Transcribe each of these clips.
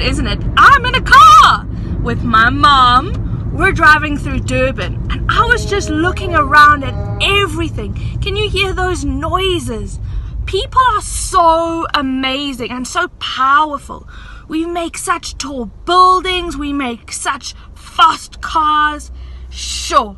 weird, isn't it? I'm in a car with my mom. We're driving through Durban, and I was just looking around at everything. Can you hear those noises? People are so amazing and so powerful. We make such tall buildings. We make such fast cars. Sure.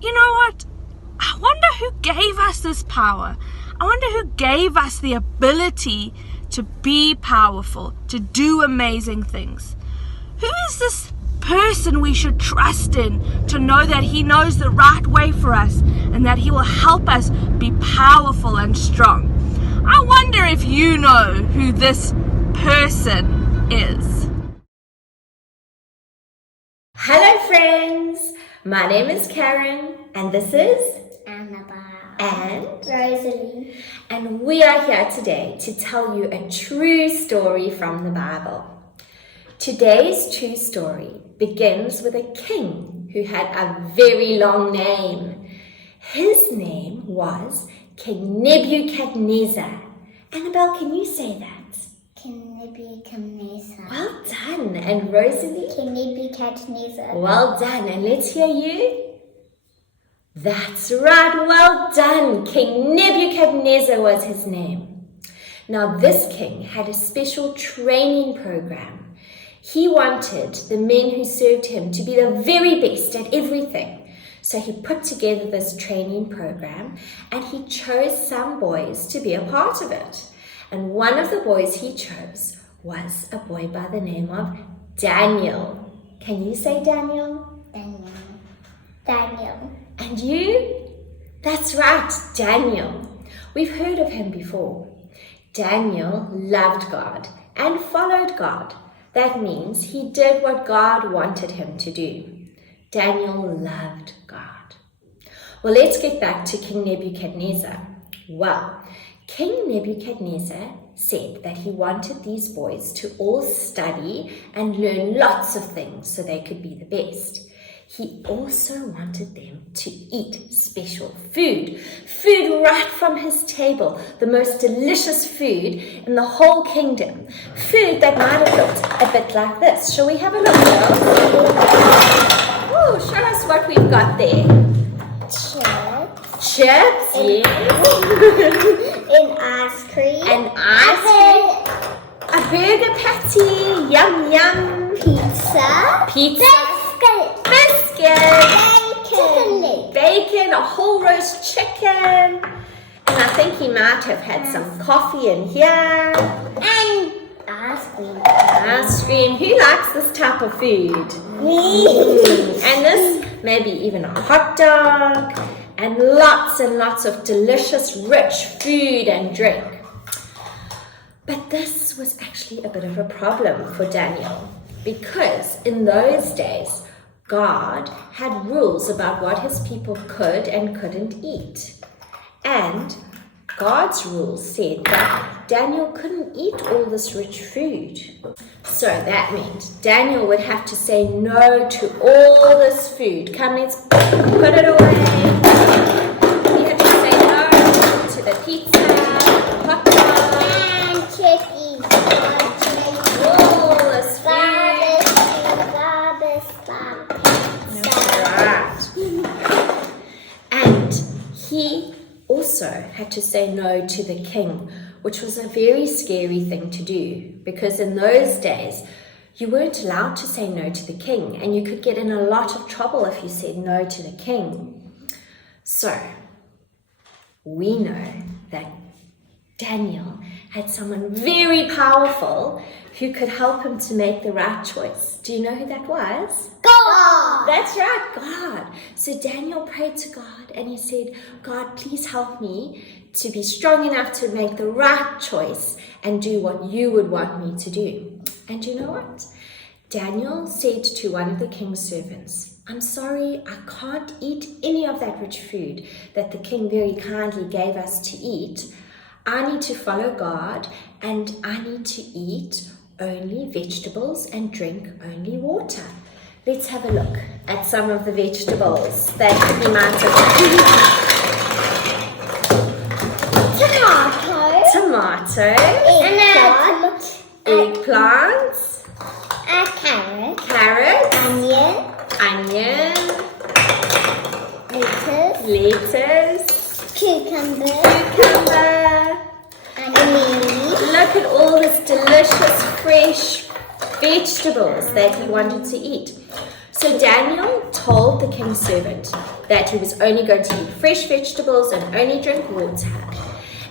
You know what? I wonder who gave us this power. I wonder who gave us the ability to be powerful, to do amazing things. Who is this person we should trust in to know that he knows the right way for us and that he will help us be powerful and strong? I wonder if you know who this person is. Hello friends, my name is Karen and this is Annabelle and Rosalie, and we are here today to tell you a true story from the Bible. Today's true story begins with a king who had a very long name. His name was King Nebuchadnezzar. Annabelle, can you say that? King Nebuchadnezzar. Well done. And Rosalie? King Nebuchadnezzar. Well done. And let's hear you. That's right. Well done. King Nebuchadnezzar was his name. Now this king had a special training program. He wanted the men who served him to be the very best at everything. So he put together this training program and he chose some boys to be a part of it. And one of the boys he chose was a boy by the name of Daniel. Can you say Daniel? Daniel. And you? That's right, Daniel. We've heard of him before. Daniel loved God and followed God. That means he did what God wanted him to do. Daniel loved God. Well, let's get back to King Nebuchadnezzar. Well, King Nebuchadnezzar said that he wanted these boys to all study and learn lots of things so they could be the best. He also wanted them to eat special food right from his table, the most delicious food in the whole kingdom. Food that might have looked a bit like this. Shall we have a look, girls? Oh, show us what we've got there. Chips. Chips, yes. And ice cream. And ice cream. A burger patty. Yum, yum. Pizza. Biscuit. Bacon. A whole roast chicken. And I think he might have had some coffee in here. And ice cream. Ice cream. Who likes this type of food? Me. And this, maybe even a hot dog. And lots of delicious, rich food and drink. But this was actually a bit of a problem for Daniel, because in those days, God had rules about what his people could and couldn't eat. And God's rules said that Daniel couldn't eat all this rich food. So that meant Daniel would have to say no to all this food. Come, let's put it away. You have to say no to the pizza, hot dog, And chickies. all this food. Right. And he also had to say no to the king, which was a very scary thing to do, because in those days you weren't allowed to say no to the king, and you could get in a lot of trouble if you said no to the king. So we know that Daniel had someone very powerful who could help him to make the right choice. Do you know who that was? God. That's right, God. So Daniel prayed to God and he said, God, please help me to be strong enough to make the right choice and do what you would want me to do. And you know what? Daniel said to one of the king's servants, I'm sorry, I can't eat any of that rich food that the king very kindly gave us to eat. I need to follow God and I need to eat only vegetables and drink only water. Let's have a look at some of the vegetables that he might have. Tomato. Tomato, Eggplant. eggplants, Cucumber. cucumber. Onion. Look at all this delicious fresh vegetables that he wanted to eat. So Daniel told the king's servant that he was only going to eat fresh vegetables and only drink water.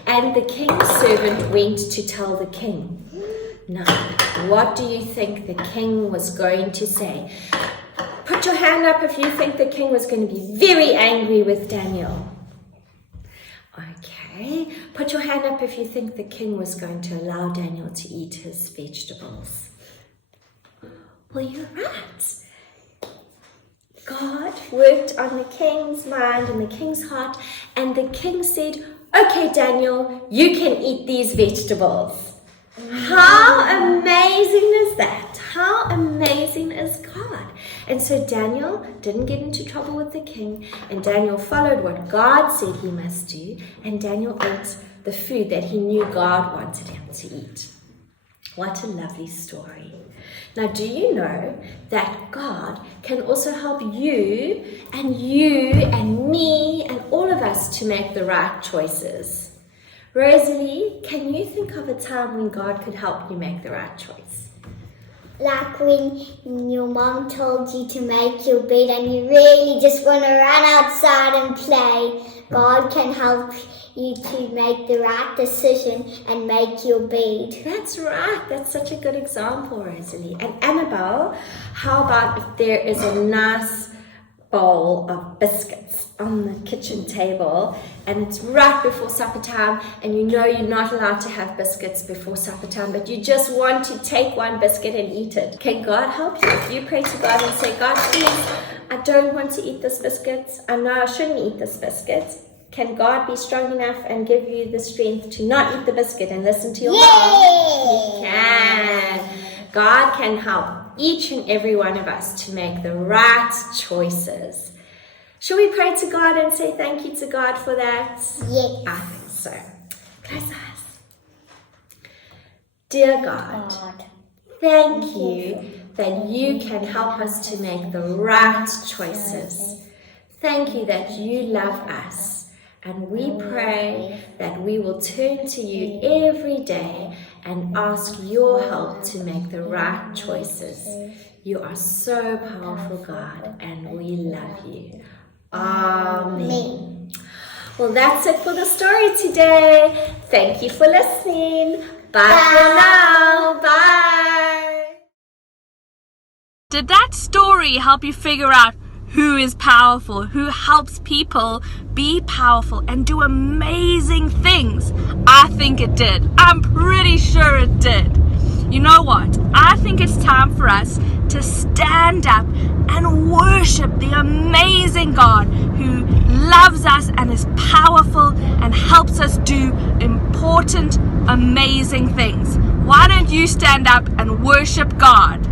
And the king's servant went to tell the king. Now, what do you think the king was going to say? Put your hand up if you think the king was going to be very angry with Daniel. Okay, put your hand up if you think the king was going to allow Daniel to eat his vegetables. Well, you're right. God worked on the king's mind and the king's heart, and the king said, okay, Daniel, you can eat these vegetables. How amazing is that? How amazing is God? And so Daniel didn't get into trouble with the king, and Daniel followed what God said he must do, and Daniel ate the food that he knew God wanted him to eat. What a lovely story. Now, do you know that God can also help you and me and all of us to make the right choices? Rosalie, can you think of a time when God could help you make the right choice? Like when your mom told you to make your bed and you really just want to run outside and play. God can help you to make the right decision and make your bed. That's right. That's such a good example, Rosalie. And Annabelle, how about if there is a nice bowl of biscuits on the kitchen table and it's right before supper time and you know you're not allowed to have biscuits before supper time, but you just want to take one biscuit and eat it. Can God help you? If you pray to God and say, God, please, I don't want to eat this biscuit. I know I shouldn't eat this biscuit. Can God be strong enough and give you the strength to not eat the biscuit and listen to your heart? He can. God can help each and every one of us to make the right choices. Shall we pray to God and say thank you to God for that? Yes. I think so. Close eyes. Dear God, thank you that you can help us to make the right choices. Thank you that you love us. And we pray that we will turn to you every day and ask your help to make the right choices. You are so powerful, God, and we love you. Amen. Well, that's it for the story today. Thank you for listening. Bye for now. Bye. Did that story help you figure out who is powerful, who helps people be powerful and do amazing things? I think it did. I'm pretty sure it did. You know what? I think it's time for us to stand up and worship the amazing God who loves us and is powerful and helps us do important, amazing things. Why don't you stand up and worship God?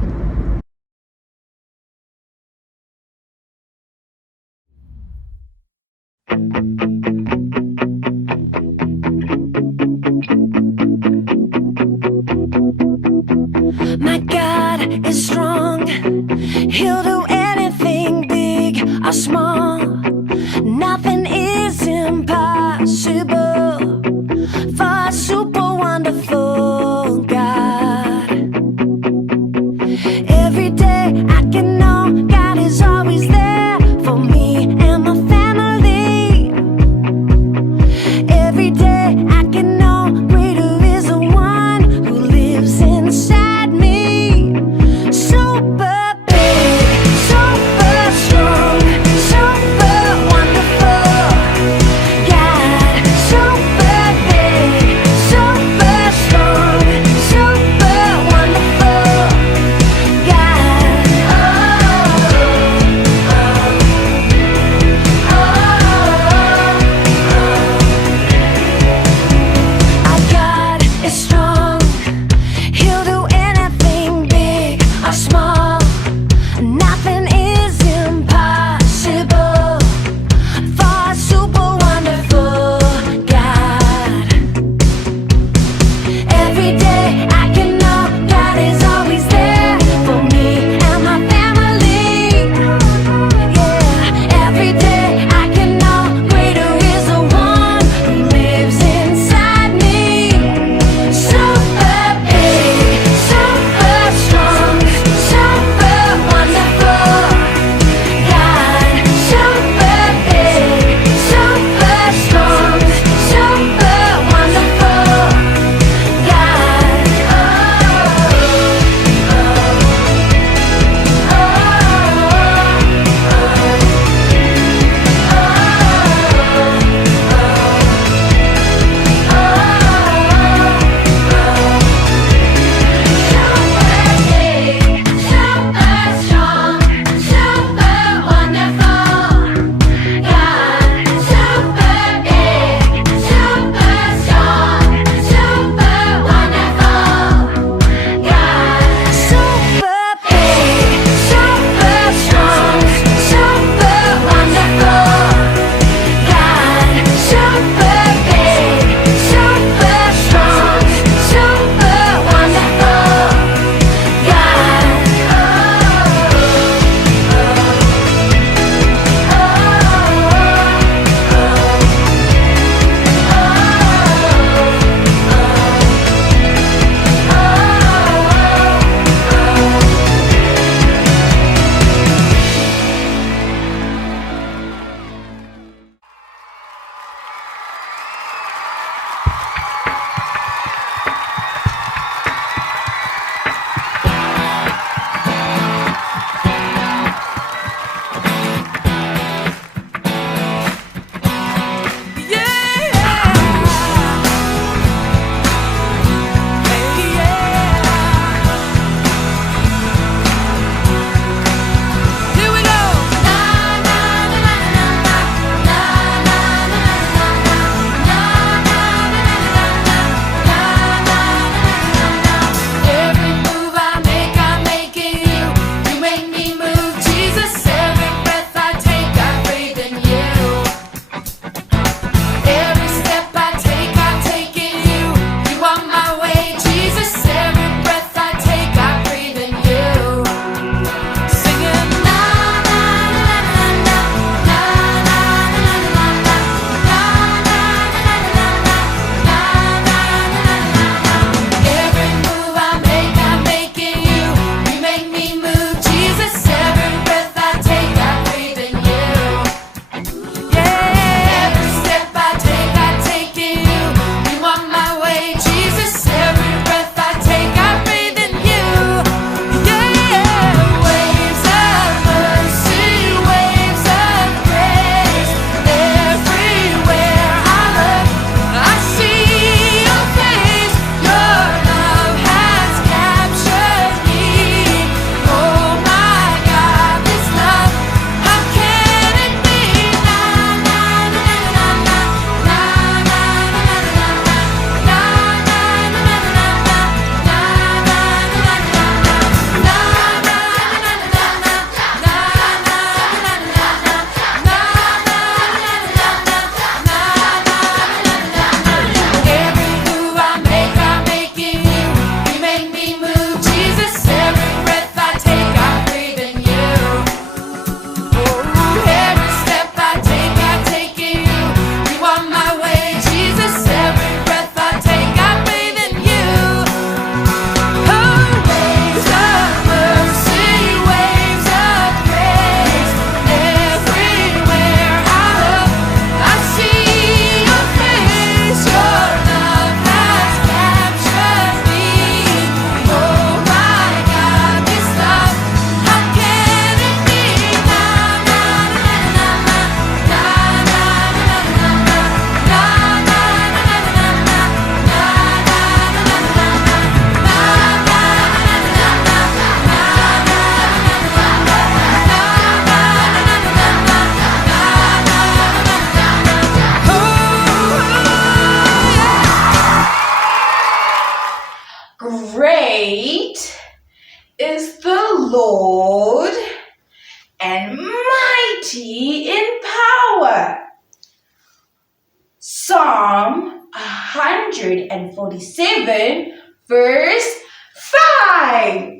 My God is strong. He'll do anything big or small. Nothing is impossible for a super wonderful God. Psalm 147 verse 5.